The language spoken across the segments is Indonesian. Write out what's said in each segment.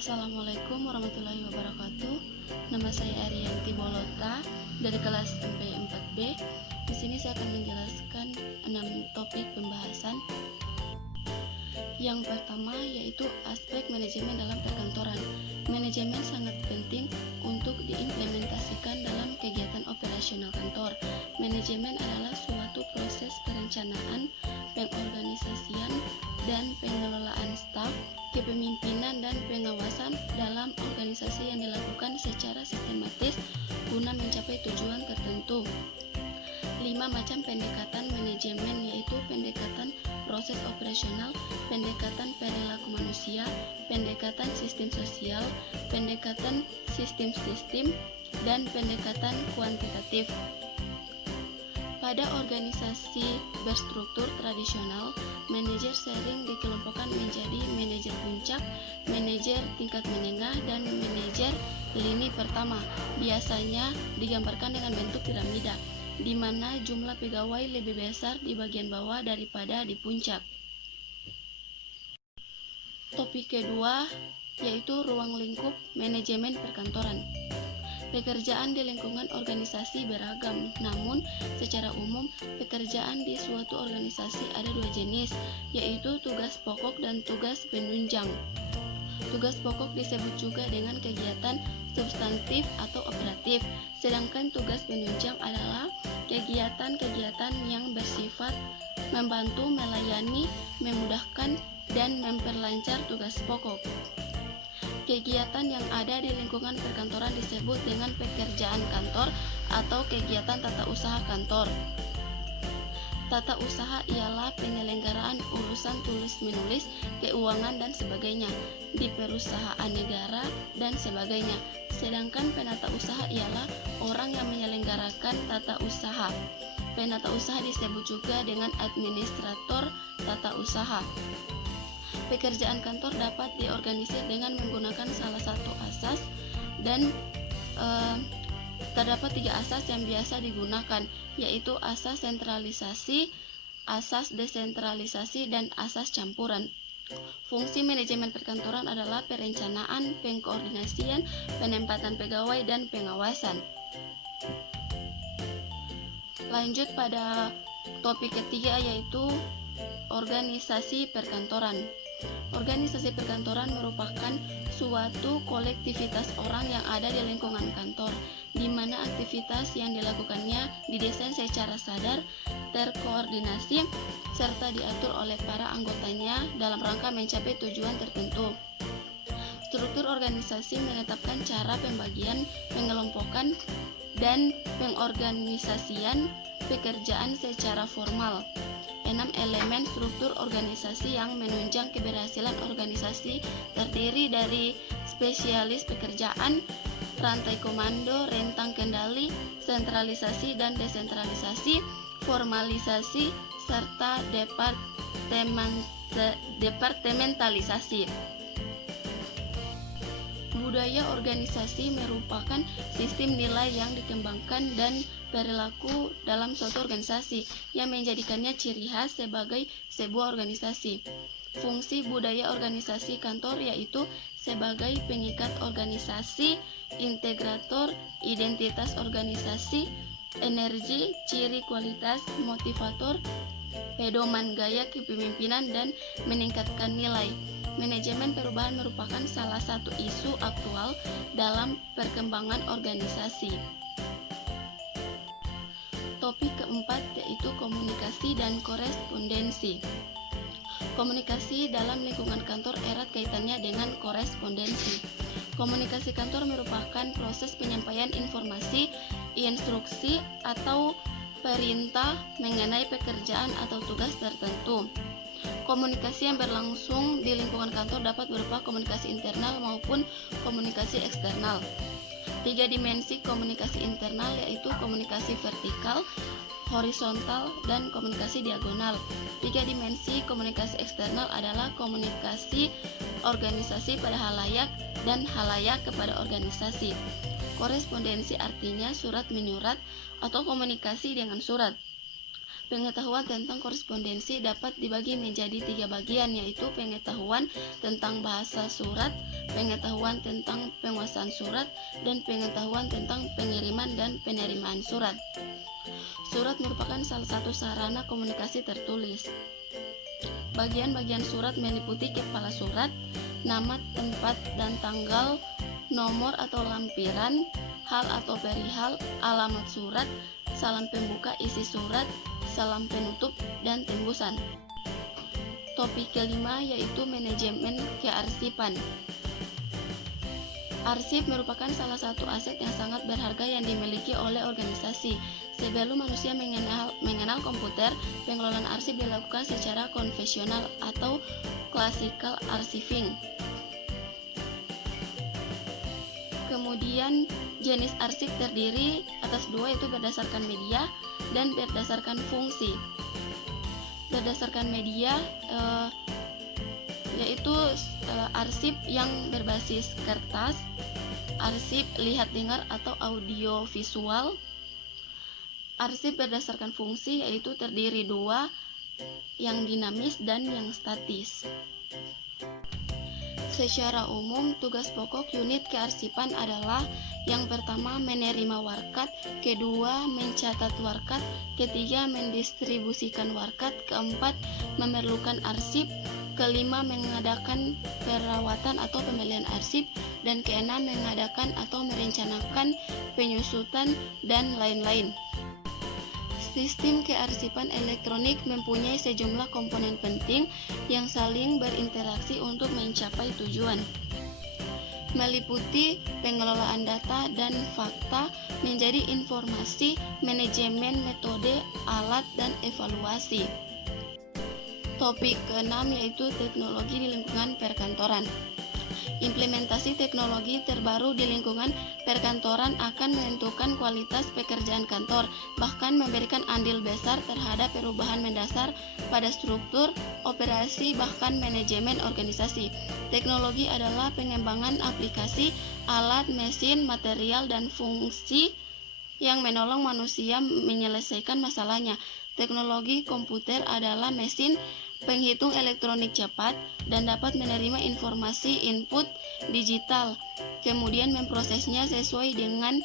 Assalamualaikum warahmatullahi wabarakatuh. Nama saya Ariyanti Bolota dari kelas MP4B. Di sini saya akan menjelaskan 6 topik pembahasan. Yang pertama yaitu aspek manajemen dalam perkantoran. Manajemen sangat penting untuk diimplementasikan dalam kegiatan operasional kantor. Manajemen adalah suatu proses perencanaan, pengorganisasian, dan pengelolaan staf, kepemimpinan dan pengawasan dalam organisasi yang dilakukan secara sistematis guna mencapai tujuan tertentu. 5 macam pendekatan manajemen yaitu pendekatan proses operasional, pendekatan perilaku manusia, pendekatan sistem sosial, pendekatan sistem-sistem, dan pendekatan kuantitatif. Pada organisasi berstruktur tradisional, manajer sering dikelompokkan menjadi manajer puncak, manajer tingkat menengah, dan manajer lini pertama. Biasanya digambarkan dengan bentuk piramida, di mana jumlah pegawai lebih besar di bagian bawah daripada di puncak. Topik kedua yaitu ruang lingkup manajemen perkantoran. Pekerjaan di lingkungan organisasi beragam, namun secara umum pekerjaan di suatu organisasi ada 2 jenis, yaitu tugas pokok dan tugas penunjang. Tugas pokok disebut juga dengan kegiatan substantif atau operatif, sedangkan tugas penunjang adalah kegiatan-kegiatan yang bersifat membantu, melayani, memudahkan, dan memperlancar tugas pokok. Kegiatan yang ada di lingkungan perkantoran disebut dengan pekerjaan kantor atau kegiatan tata usaha kantor. Tata usaha ialah penyelenggaraan urusan tulis-menulis, keuangan, dan sebagainya di perusahaan negara dan sebagainya. Sedangkan penata usaha ialah orang yang menyelenggarakan tata usaha. Penata usaha disebut juga dengan administrator tata usaha. Pekerjaan kantor dapat diorganisir dengan menggunakan salah satu asas dan terdapat 3 asas yang biasa digunakan, yaitu asas sentralisasi, asas desentralisasi, dan asas campuran. Fungsi manajemen perkantoran adalah perencanaan, pengkoordinasian, penempatan pegawai, dan pengawasan. Lanjut pada topik ketiga yaitu organisasi perkantoran. Organisasi perkantoran merupakan suatu kolektivitas orang yang ada di lingkungan kantor, di mana aktivitas yang dilakukannya didesain secara sadar, terkoordinasi, serta diatur oleh para anggotanya dalam rangka mencapai tujuan tertentu. Struktur organisasi menetapkan cara pembagian, pengelompokan, dan pengorganisasian pekerjaan secara formal. 6 elemen struktur organisasi yang menunjang keberhasilan organisasi terdiri dari spesialis pekerjaan, rantai komando, rentang kendali, sentralisasi dan desentralisasi, formalisasi, serta departementalisasi. Budaya organisasi merupakan sistem nilai yang dikembangkan dan perilaku dalam suatu organisasi yang menjadikannya ciri khas sebagai sebuah organisasi. Fungsi budaya organisasi kantor yaitu sebagai pengikat organisasi, integrator, identitas organisasi, energi, ciri kualitas, motivator, pedoman gaya kepemimpinan, dan meningkatkan nilai. Manajemen perubahan merupakan salah satu isu aktual dalam perkembangan organisasi. Topik keempat yaitu komunikasi dan korespondensi. Komunikasi dalam lingkungan kantor erat kaitannya dengan korespondensi. Komunikasi kantor merupakan proses penyampaian informasi, instruksi, atau perintah mengenai pekerjaan atau tugas tertentu. Komunikasi yang berlangsung di lingkungan kantor dapat berupa komunikasi internal maupun komunikasi eksternal. 3 dimensi komunikasi internal yaitu komunikasi vertikal, horizontal, dan komunikasi diagonal. 3 dimensi komunikasi eksternal adalah komunikasi organisasi pada halayak dan halayak kepada organisasi. Korespondensi artinya surat menyurat atau komunikasi dengan surat. Pengetahuan tentang korespondensi dapat dibagi menjadi 3 bagian, yaitu pengetahuan tentang bahasa surat, pengetahuan tentang penguasaan surat, dan pengetahuan tentang pengiriman dan penerimaan surat. Surat merupakan salah satu sarana komunikasi tertulis. Bagian-bagian surat meliputi kepala surat, nama, tempat, dan tanggal, nomor atau lampiran, hal atau perihal, alamat surat, salam pembuka isi surat, salam penutup, dan tembusan. Topik kelima yaitu manajemen kearsipan. Arsip merupakan salah satu aset yang sangat berharga yang dimiliki oleh organisasi. Sebelum manusia mengenal komputer, pengelolaan arsip dilakukan secara konvensional atau classical archiving. Kemudian jenis arsip terdiri atas dua, yaitu berdasarkan media dan berdasarkan fungsi. Berdasarkan media yaitu arsip yang berbasis kertas, arsip lihat dengar atau audio visual. Arsip berdasarkan fungsi yaitu terdiri dua, yang dinamis dan yang statis. Secara umum, tugas pokok unit kearsipan adalah yang pertama menerima warkat, kedua mencatat warkat, ketiga mendistribusikan warkat, keempat memerlukan arsip, kelima mengadakan perawatan atau pembelian arsip, dan keenam mengadakan atau merencanakan penyusutan dan lain-lain. Sistem kearsipan elektronik mempunyai sejumlah komponen penting yang saling berinteraksi untuk mencapai tujuan. Meliputi pengelolaan data dan fakta menjadi informasi, manajemen metode, alat, dan evaluasi. Topik keenam yaitu teknologi di lingkungan perkantoran. Implementasi teknologi terbaru di lingkungan perkantoran akan menentukan kualitas pekerjaan kantor, bahkan memberikan andil besar terhadap perubahan mendasar pada struktur, operasi, bahkan manajemen organisasi. Teknologi adalah pengembangan aplikasi, alat, mesin, material, dan fungsi yang menolong manusia menyelesaikan masalahnya. Teknologi komputer adalah mesin penghitung elektronik cepat dan dapat menerima informasi input digital, kemudian memprosesnya sesuai dengan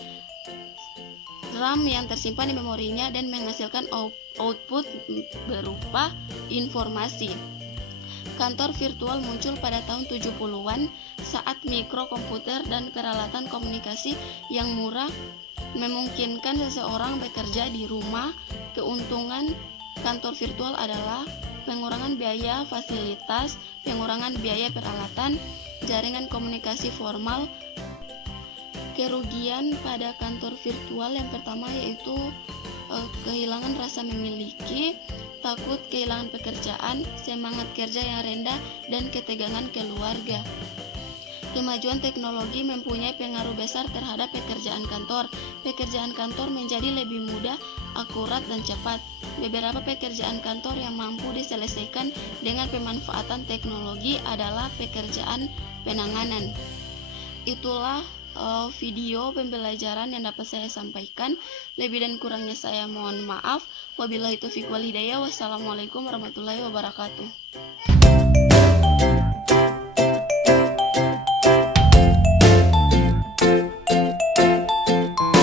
RAM yang tersimpan di memorinya dan menghasilkan output berupa informasi. Kantor virtual muncul pada tahun 70-an saat mikrokomputer dan peralatan komunikasi yang murah memungkinkan seseorang bekerja di rumah. Keuntungan kantor virtual adalah pengurangan biaya fasilitas, pengurangan biaya peralatan, jaringan komunikasi formal. Kerugian pada kantor virtual yang pertama yaitu kehilangan rasa memiliki, takut kehilangan pekerjaan, semangat kerja yang rendah, dan ketegangan keluarga. Kemajuan teknologi mempunyai pengaruh besar terhadap pekerjaan kantor. Pekerjaan kantor menjadi lebih mudah, akurat, dan cepat. Beberapa pekerjaan kantor yang mampu diselesaikan dengan pemanfaatan teknologi adalah pekerjaan penanganan. Itulah video pembelajaran yang dapat saya sampaikan. Lebih dan kurangnya saya mohon maaf. Wabillahi taufiq wal hidayah. Wassalamualaikum warahmatullahi wabarakatuh.